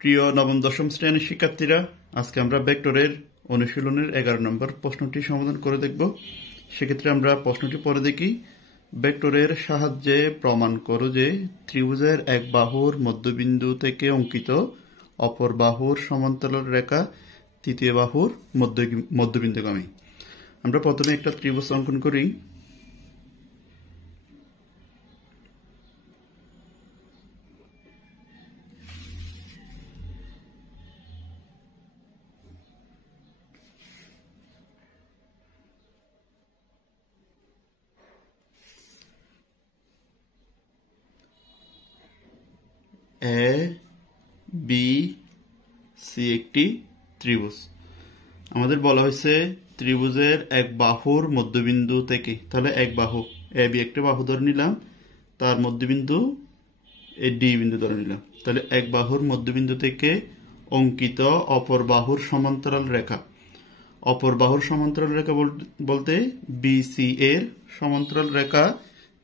প্রিয় নবম দশম শ্রেণীর শিক্ষার্থীরা, আজকে আমরা ভেক্টরের অনুশীলনের 11 নম্বর প্রশ্নটি সমাধান করে দেখব। সেক্ষেত্রে আমরা প্রশ্নটি পরে দেখি। ভেক্টরের সাহায্যে প্রমাণ করো যে ত্রিভুজের এক বাহুর মধ্যবিন্দু থেকে অঙ্কিত অপর বাহুর সমান্তরাল রেখা তৃতীয় বাহুর মধ্যবিন্দুগামী। আমরা প্রথমে একটা ত্রিভুজ অঙ্কন করি। এ বি সি একটি ত্রিভুজ। আমাদের বলা হয়েছে ত্রিভুজের এক বাহুর মধ্যবিন্দু থেকে, তাহলে এক বাহু এ বি একটা বাহু ধরে নিলাম, তার মধ্যবিন্দু এ ডি বিন্দু ধরে নিলাম। তাহলে এক বাহুর মধ্যবিন্দু থেকে অঙ্কিত অপর বাহুর সমান্তরাল রেখা। অপর বাহুর সমান্তরাল রেখা বলতে বি সি এর সমান্তরাল রেখা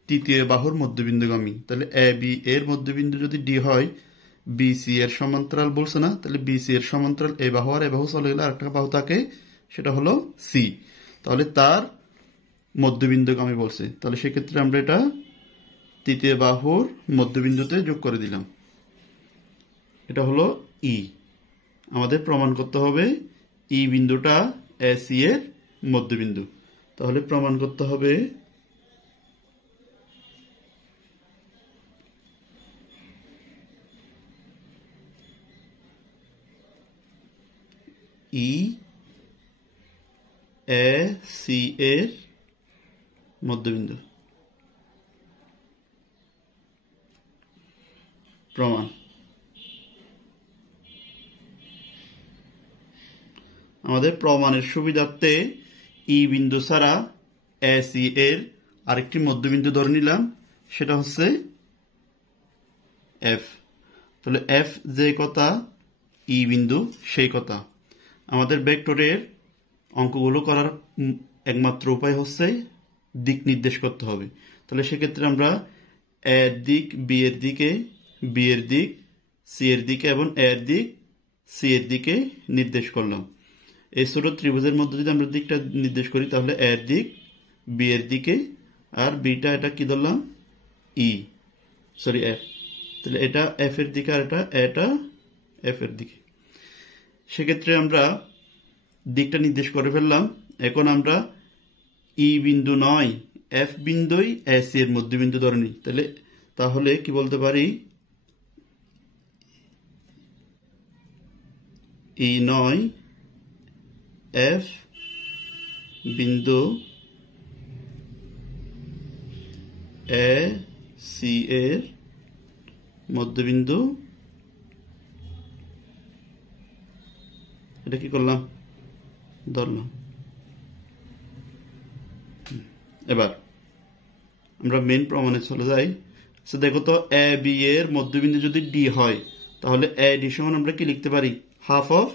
তৃতীয় বাহুর মধ্যবিন্দুগামী। তাহলে এ বি এর মধ্যবিন্দু যদি ডি হয়, বি সি এর সমান্তরাল বলছে না, তাহলে বি সি এর সমান্তরাল এ বাহু আর এ বাহু চলে গেলে আরেকটা বাহু থাকে, সেটা হলো সি। তাহলে তার মধ্যবিন্দুগামী বলছে, তাহলে সেক্ষেত্রে আমরা এটা তৃতীয় বাহুর মধ্যবিন্দুতে যোগ করে দিলাম। এটা হলো ই। আমাদের প্রমাণ করতে হবে ই বিন্দুটা এ সি এর মধ্যবিন্দু। তাহলে প্রমাণ করতে হবে ই এ সি এর মধ্যবিন্দু। প্রমাণ। আমাদের প্রমাণের সুবিধার্থে ই বিন্দু ছাড়া এ সি এর আরেকটি মধ্যবিন্দু ধরে নিলাম, সেটা হচ্ছে এফ। তাহলে এফ যে কথা, ই বিন্দু সেই কথা। আমাদের ভেক্টরের অঙ্কগুলো করার একমাত্র উপায় হচ্ছে দিক নির্দেশ করতে হবে। তাহলে সেক্ষেত্রে আমরা এর দিক বি এর দিকে, বি এর দিক সি এর দিকে এবং এর দিক সি এর দিকে নির্দেশ করলাম। এই ছোট ত্রিভুজের মধ্যে যদি আমরা দিকটা নির্দেশ করি, তাহলে এর দিক বি এর দিকে, আর বিটা এটা কি ধরলাম ই, সরি এফ। তাহলে এটা এফ এর দিকে আর এটা এফ এর দিকে। সেক্ষেত্রে আমরা দিকটা নির্দেশ করে ফেললাম। এখন আমরা ই বিন্দু নয় এফ বিন্দুই এ সি এর মধ্যবিন্দু ধরে নিই। তাহলে কি বলতে পারি, ই নয় এফ বিন্দু এ সি এর মধ্যবিন্দু। এটা কি করলাম, ধরলাম। এবার আমরা মেন প্রমাণে চলে যাই। দেখো তো, এ বি এর মধ্যবিন্দু যদি ডি হয়, তাহলে এ ডি সমান আমরা কি লিখতে পারি, হাফ অফ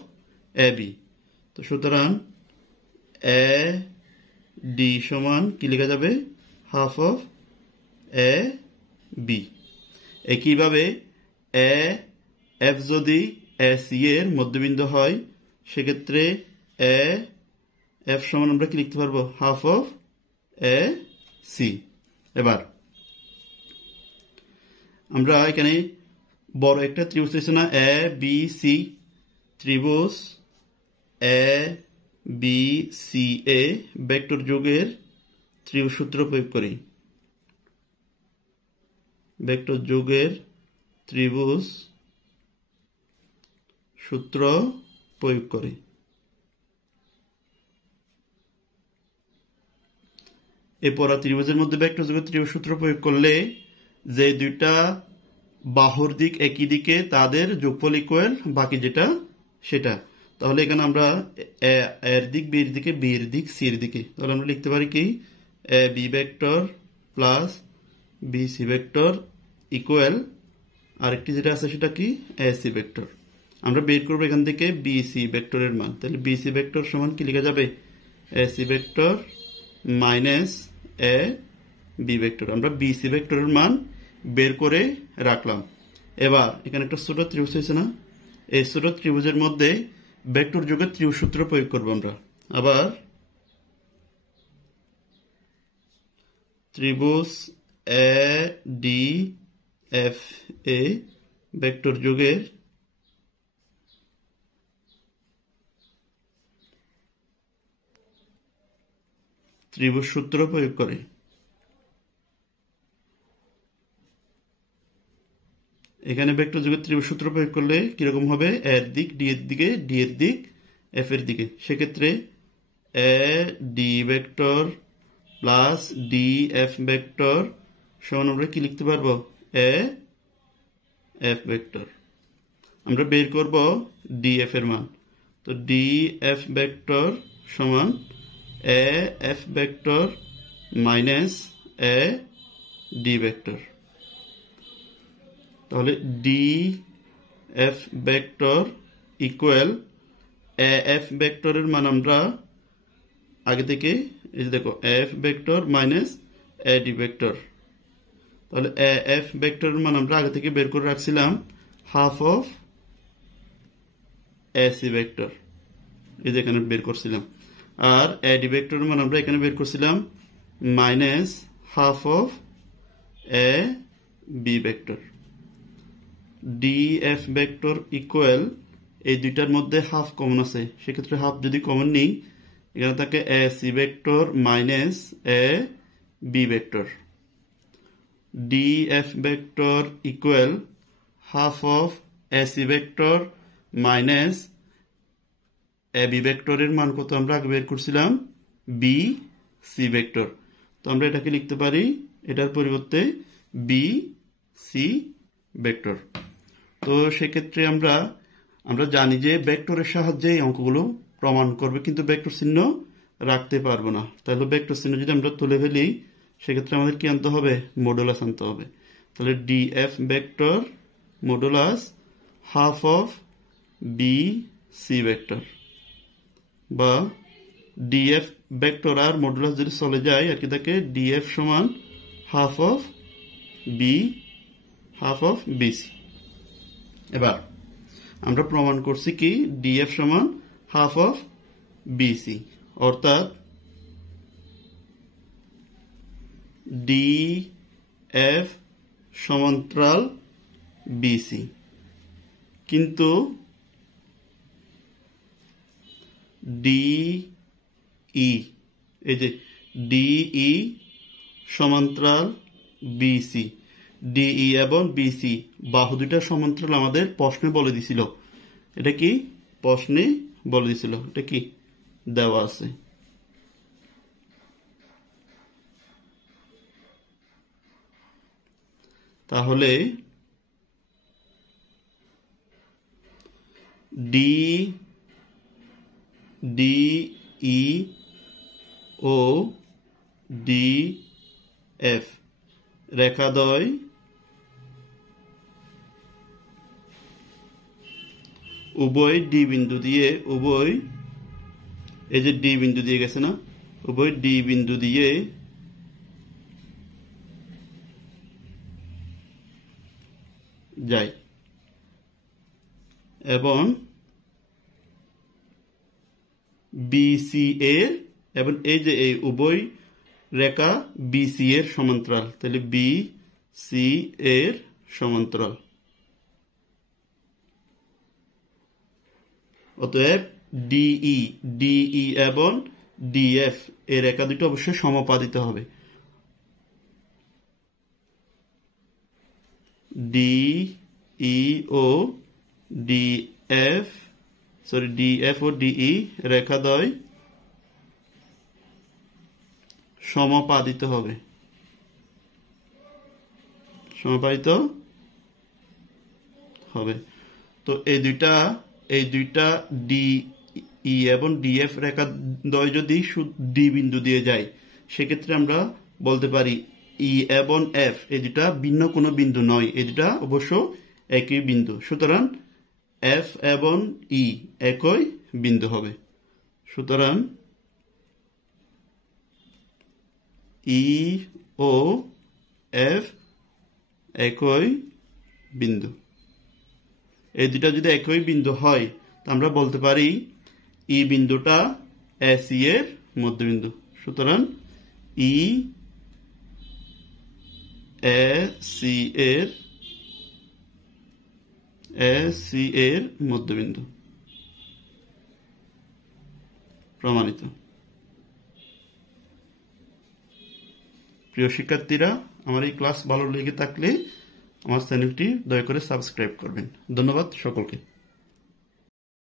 এ বি। তো সুতরাং এ ডি সমান কি লেখা যাবে, হাফ অফ এ বি। একইভাবে এ এফ যদি এ সি এর মধ্যবিন্দু হয়, সেক্ষেত্রে এ এফ সমান আমরা কি লিখতে পারবো, হাফ অফ এ সি। এবার আমরা এখানে বড় একটা ত্রিভুজ আছে না, এ বি সি ত্রিভুজ A B C A vector যোগের ত্রিভুজ সূত্র প্রয়োগ করি। ভেক্টর যোগের ত্রিভুজ সূত্র প্রয়োগ করি। এই পড়া ত্রিভুজের মধ্যে ভেক্টর যোগের ত্রিভুজ সূত্র প্রয়োগ করলে যে দুইটা বাহুর দিক একই দিকে, তাদের যোগফল ইকুয়াল বাকি যেটা সেটা। তাহলে এখানে আমরা এর দিক বি এর দিকে, বি এর দিক সি এর দিকে, তাহলে আমরা লিখতে পারি কি, A B vector plus B C vector equal আরেকটি যেটা আছে সেটা কি, এ সি ভেক্টর। আমরা বের করবো এখান থেকে বি সি ভেক্টরের মান। তাহলে বি সি ভেক্টর সমান কি লেখা যাবে, A C vector minus A B vector. আমরা বি সি ভেক্টরের মান বের করে রাখলাম। এবার এখানে একটা ছোট ত্রিভুজ হয়েছে না, এই ছোট ত্রিভুজের মধ্যে ভেক্টর যোগের ত্রিভুজ সূত্র প্রয়োগ করব আমরা। আবার ত্রিভুজ A D F A vector যোগের ত্রিভুজ সূত্র প্রয়োগ করে। এখানে ভেক্টর যোগের ত্রিভুজ সূত্র প্রয়োগ করলে কিরকম হবে? এর দিক ডি এর দিকে, ডি এর দিক এফ এর দিকে। সেক্ষেত্রে এ D vector plus D F vector সমান আমরা কি লিখতে পারবো? এ এফ ভেক্টর। আমরা বের করব ডি এফ এর মান। তো ডি এফ ভেক্টর সমান A F vector minus A D vector. তাহলে D F vector equal A F ভেক্টরের মান আমরা আগে থেকে এই যে দেখো F vector minus A D vector. তাহলে এ এফ ভেক্টরের মান আমরা আগে থেকে বের করে রাখছিলাম half of A C vector, এই যে এখানে বের করছিলাম। আর এ ডি ভেক্টরের মান আমরা এখানে বের করছিলাম minus half of A B vector. D F vector equal এই দুইটার মধ্যে হাফ কমন আছে, সেক্ষেত্রে হাফ যদি কমন নিই এখানে থাকে A C vector minus A B vector. D F vector equal half of A C vector minus A B ভেক্টরের মান কত আমরা আগে বের করছিলাম? B C vector. তো আমরা এটাকে লিখতে পারি এটার পরিবর্তে বি সি ভেক্টর। তো সেক্ষেত্রে আমরা জানি যে ভেক্টরের সাহায্যে এই অঙ্কগুলো প্রমাণ করবে, কিন্তু ভেক্টর চিহ্ন রাখতে পারবো না। তাহলে ভেক্টর চিহ্ন যদি আমরা তুলে ফেলি সেক্ষেত্রে আমাদের কি আনতে হবে? মডুলাস আনতে হবে। তাহলে D F vector modulus half of B C vector, বা ডিএফ ভেক্টর আর মডুলাস যদি চলে যায় আর কি থাকে ডিএফ সমান হাফ অফ বিসি। এবার আমরা প্রমাণ করছি কি ডিএফ সমান হাফ অফ বিসি, অর্থাৎ ডিএফ সমান্তরাল বিসি। কিন্তু ডিই এই যে ডিই সমান্তরাল বিসি, ডিই এবং বিসি বাহু দুইটা সমান্তরাল আমাদের প্রশ্নে বলে দিছিল। এটা কি প্রশ্নে বলে দিছিল? এটা কি দেওয়া আছে? তাহলে ডিই ও ডিএফ রেখাদ্বয় উভয় ডি বিন্দু দিয়ে, উভয় এই যে ডি বিন্দু দিয়ে গেছে না, উভয় ডি বিন্দু দিয়ে যায় এবং বিসি এর এবং এই যে এই উভয় রেখা বিসি এর সমান্তরাল। তাহলে বিসি এর সমান্তরাল। অতএব ডিই এবং ডিএফ এই রেখা দুটো অবশ্যই সমাপাদিত হবে। ডিই ও ডিএফ ও ডিই রেখাদ্বয় সমাপাদিত হবে, সমাপাদিত হবে। তো এই দুইটা ডিই এবং ডিএফ রেখাদ্বয় যদি ডি বিন্দু দিয়ে যায় সেক্ষেত্রে আমরা বলতে পারি ই এবং এফ এই দুটা ভিন্ন কোনো বিন্দু নয়, এই দুটা অবশ্য একই বিন্দু। সুতরাং এফ এবং ই একই বিন্দু হবে। সুতরাং ই ও এফ একই বিন্দু। এই দুটা যদি একই বিন্দু হয় তো আমরা বলতে পারি ই বিন্দুটা এসি এর মধ্যবিন্দু। সুতরাং ই এসি এর মধ্যবিন্দু। প্রমাণিত। প্রিয় শিক্ষার্থীরা, আমার এই ক্লাস ভালো লেগে থাকলে আমার চ্যানেলটি দয়া করে সাবস্ক্রাইব করবেন। ধন্যবাদ সকলকে।